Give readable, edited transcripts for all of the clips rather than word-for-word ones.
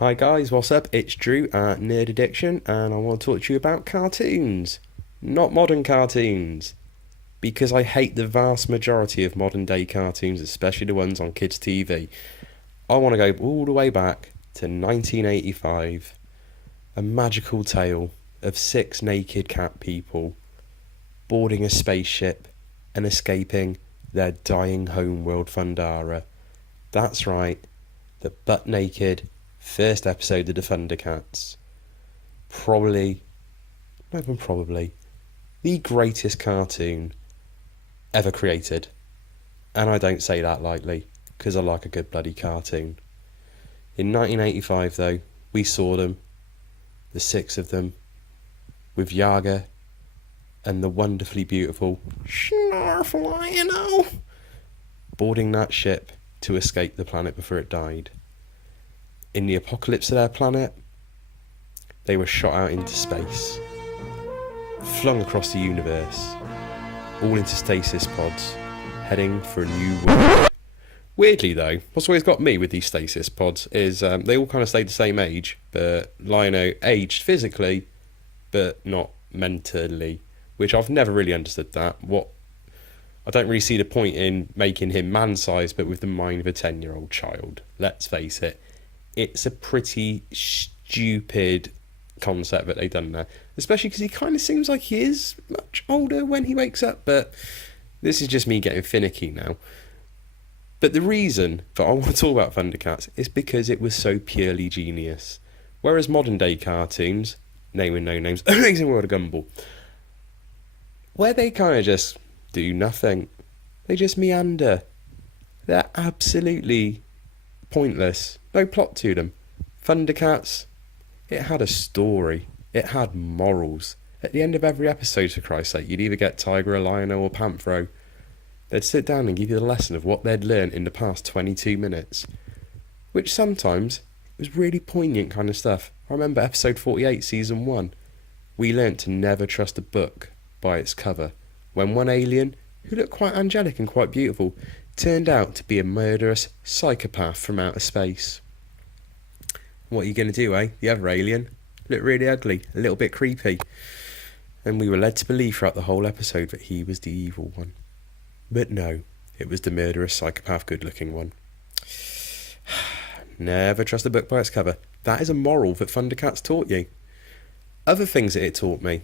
Hi guys, what's up? It's Drew at Nerd Addiction, and I want to talk to you about cartoons. Not modern cartoons. Because I hate the vast majority of modern day cartoons, especially the ones on kids' TV. I want to go all the way back to 1985. A magical tale of six naked cat people boarding a spaceship and escaping their dying homeworld Thundara. That's right, the butt naked first episode of the Thundercats. Probably, not even probably, the greatest cartoon ever created. And I don't say that lightly, because I like a good bloody cartoon. In 1985 though, we saw them, the six of them, with Yaga and the wonderfully beautiful Snarflino boarding that ship to escape the planet before it died. In the apocalypse of their planet, they were shot out into space, flung across the universe, all into stasis pods, heading for a new world. Weirdly though, what's always got me with these stasis pods is they all kind of stayed the same age, but Lino aged physically, but not mentally, which I've never really understood that. I don't really see the point in making him man-sized, but with the mind of a 10-year-old child. Let's face it, it's a pretty stupid concept that they've done there, especially because he kind of seems like he is much older when he wakes up, but this is just me getting finicky now. But the reason that I want to talk about Thundercats is because it was so purely genius. Whereas modern day cartoons, naming no names, Amazing World of Gumball, where they kind of just do nothing, they just meander. They're absolutely pointless, no plot to them. Thundercats, it had a story, it had morals. At the end of every episode, for Christ's sake, you'd either get Tiger, a Lionel, or Panthro. They'd sit down and give you the lesson of what they'd learned in the past 22 minutes, which sometimes was really poignant kind of stuff. I remember episode 48, season 1. We learnt to never trust a book by its cover, when one alien, who looked quite angelic and quite beautiful, turned out to be a murderous psychopath from outer space. What are you going to do, eh? The other alien looked really ugly, a little bit creepy, and we were led to believe throughout the whole episode that he was the evil one. But no, it was the murderous psychopath good-looking one. Never trust a book by its cover. That is a moral that Thundercats taught you. Other things that it taught me: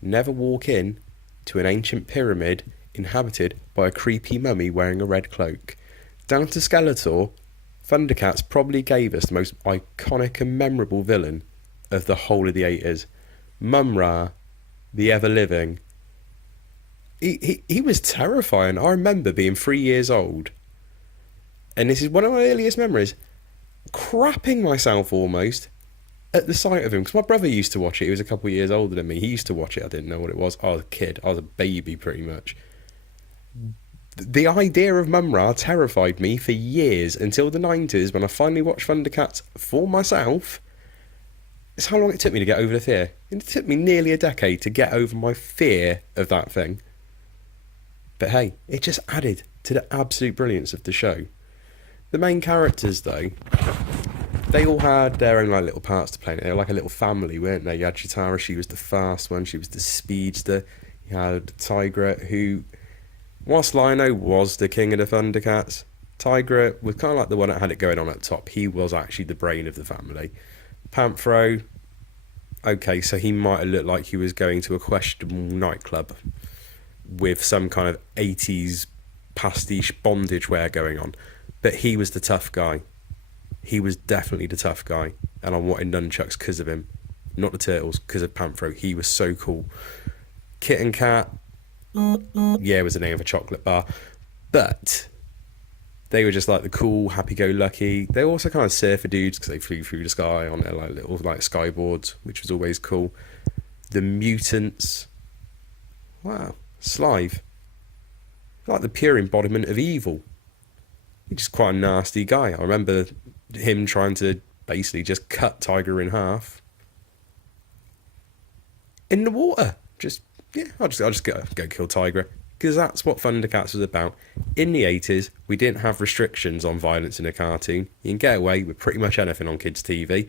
never walk in to an ancient pyramid inhabited by a creepy mummy wearing a red cloak. Down to Skeletor, Thundercats probably gave us the most iconic and memorable villain of the whole of the 80s. Mumm-ra, the ever-living. He was terrifying. I remember being 3 years old, and this is one of my earliest memories, crapping myself almost at the sight of him, because my brother used to watch it. He was a couple of years older than me. He used to watch it. I didn't know what it was. I was a kid. I was a baby pretty much. The idea of Mumm-ra terrified me for years, until the 90s when I finally watched Thundercats for myself. It's how long it took me to get over the fear. It took me nearly a decade to get over my fear of that thing. But hey, it just added to the absolute brilliance of the show. The main characters though, they all had their own like little parts to play. They were like a little family, weren't they? You had Chitara, she was the fast one, she was the speedster. You had Tigra, who, whilst Lino was the king of the Thundercats, Tigra was kind of like the one that had it going on at top. He was actually the brain of the family. Panthro, okay, so he might have looked like he was going to a questionable nightclub with some kind of 80s pastiche bondage wear going on. But he was the tough guy. He was definitely the tough guy. And I wanted nunchucks because of him. Not the turtles, because of Panthro. He was so cool. Kit and Kat, yeah, was the name of a chocolate bar. But they were just like the cool, happy-go-lucky. They were also kind of surfer dudes because they flew through the sky on their like little like skyboards, which was always cool. The mutants, wow, Slive, like the pure embodiment of evil. He's just quite a nasty guy. I remember him trying to basically just cut Tiger in half in the water. Just yeah, I'll just go kill Tiger. Because that's what Thundercats was about. In the 80s, we didn't have restrictions on violence in a cartoon. You can get away with pretty much anything on kids' TV.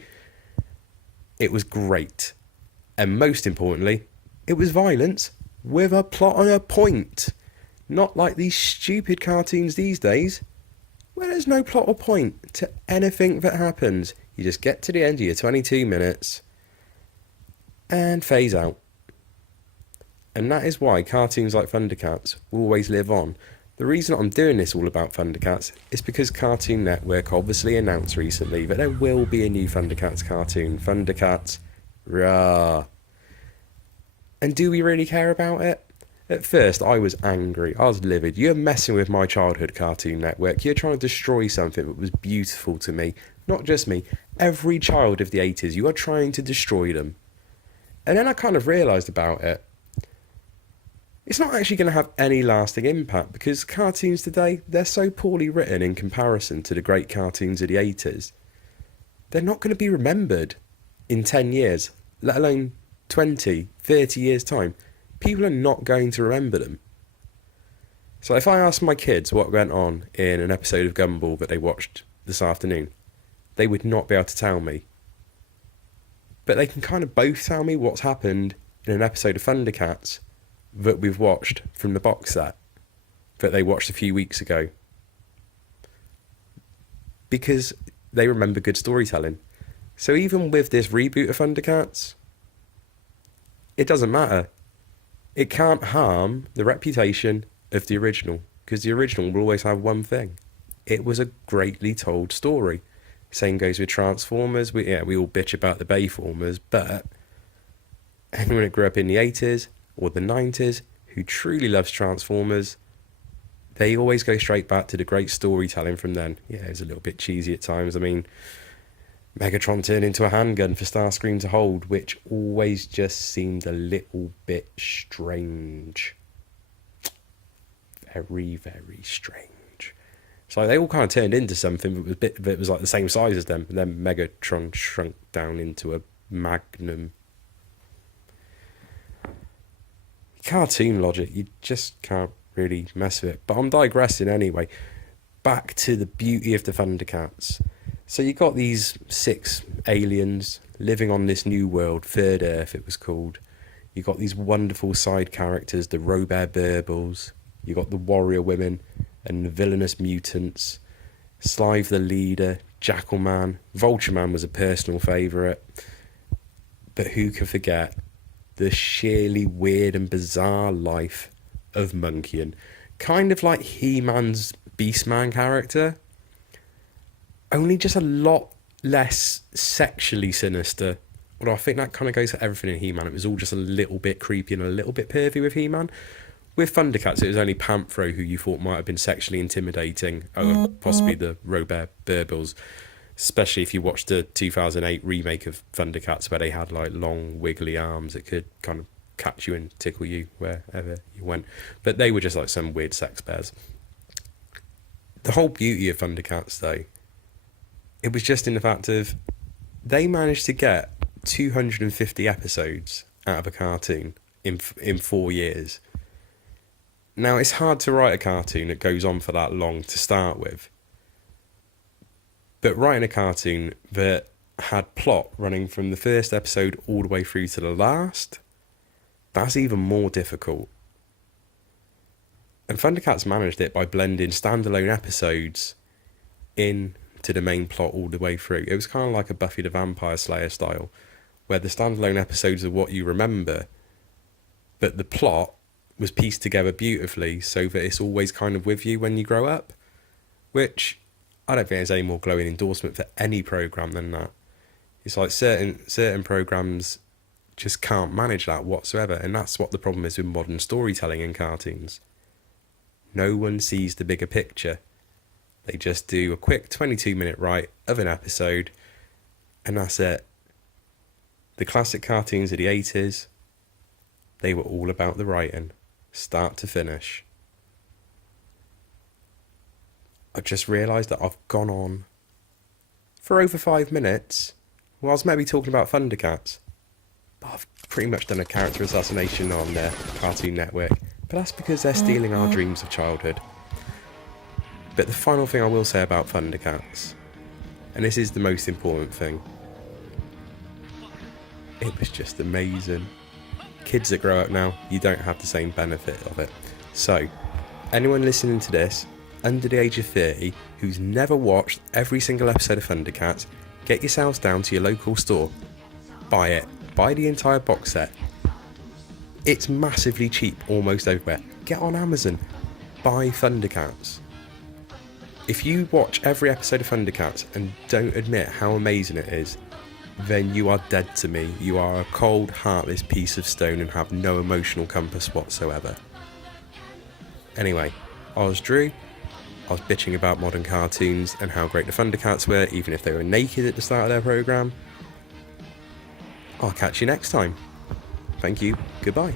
It was great. And most importantly, it was violence with a plot and a point. Not like these stupid cartoons these days, where there's no plot or point to anything that happens. You just get to the end of your 22 minutes and phase out. And that is why cartoons like Thundercats will always live on. The reason I'm doing this all about Thundercats is because Cartoon Network obviously announced recently that there will be a new Thundercats cartoon. Thundercats, rah. And do we really care about it? At first, I was angry. I was livid. You're messing with my childhood, Cartoon Network. You're trying to destroy something that was beautiful to me. Not just me. Every child of the 80s. You are trying to destroy them. And then I kind of realised about it. It's not actually going to have any lasting impact because cartoons today, they're so poorly written in comparison to the great cartoons of the 80s. They're not going to be remembered in 10 years, let alone 20, 30 years' time. People are not going to remember them. So if I ask my kids what went on in an episode of Gumball that they watched this afternoon, they would not be able to tell me. But they can kind of both tell me what's happened in an episode of Thundercats that we've watched from the box set that they watched a few weeks ago. Because they remember good storytelling. So even with this reboot of Thundercats, it doesn't matter. It can't harm the reputation of the original, because the original will always have one thing. It was a greatly told story. Same goes with Transformers. We all bitch about the Bayformers, but anyone that grew up in the 80s or the 90s who truly loves Transformers, they always go straight back to the great storytelling from then. Yeah, it was a little bit cheesy at times. I mean, Megatron turned into a handgun for Starscream to hold, which always just seemed a little bit strange. Very, very strange. So they all kind of turned into something that was like the same size as them, and then Megatron shrunk down into a magnum. Cartoon logic, you just can't really mess with it. But I'm digressing anyway. Back to the beauty of the Thundercats. So you got these 6 aliens living on this new world, Third Earth it was called. You got these wonderful side characters, the Robert Burbles. You got the warrior women and the villainous mutants. Slive the leader, Jackalman, Vultureman was a personal favourite. But who can forget the sheerly weird and bizarre life of Munkian? Kind of like He-Man's Beastman character, only just a lot less sexually sinister. Although I think that kind of goes for everything in He-Man. It was all just a little bit creepy and a little bit pervy with He-Man. With Thundercats, it was only Panthro who you thought might have been sexually intimidating, or possibly the Robert Burbles, especially if you watched the 2008 remake of Thundercats where they had like long wiggly arms that could kind of catch you and tickle you wherever you went. But they were just like some weird sex bears. The whole beauty of Thundercats, though, it was just in the fact of they managed to get 250 episodes out of a cartoon in 4 years. Now, it's hard to write a cartoon that goes on for that long to start with. But writing a cartoon that had plot running from the first episode all the way through to the last, that's even more difficult. And Thundercats managed it by blending standalone episodes into the main plot all the way through. It was kind of like a Buffy the Vampire Slayer style, where the standalone episodes are what you remember, but the plot was pieced together beautifully so that it's always kind of with you when you grow up, which I don't think there's any more glowing endorsement for any program than that. It's like certain programs just can't manage that whatsoever, and that's what the problem is with modern storytelling in cartoons. No one sees the bigger picture. They just do a quick 22-minute write of an episode, and that's it. The classic cartoons of the 80s, they were all about the writing, start to finish. I just realised that I've gone on for over 5 minutes whilst maybe talking about Thundercats. But I've pretty much done a character assassination on Cartoon Network. but that's because they're stealing our dreams of childhood. But the final thing I will say about Thundercats, and this is the most important thing, it was just amazing. Kids that grow up now, you don't have the same benefit of it. So, anyone listening to this, under the age of 30, who's never watched every single episode of Thundercats, get yourselves down to your local store. Buy it. Buy the entire box set. It's massively cheap almost everywhere. Get on Amazon. Buy Thundercats. If you watch every episode of Thundercats and don't admit how amazing it is, then you are dead to me. You are a cold, heartless piece of stone and have no emotional compass whatsoever. Anyway, I was Drew. I was bitching about modern cartoons and how great the Thundercats were, even if they were naked at the start of their programme. I'll catch you next time. Thank you. Goodbye.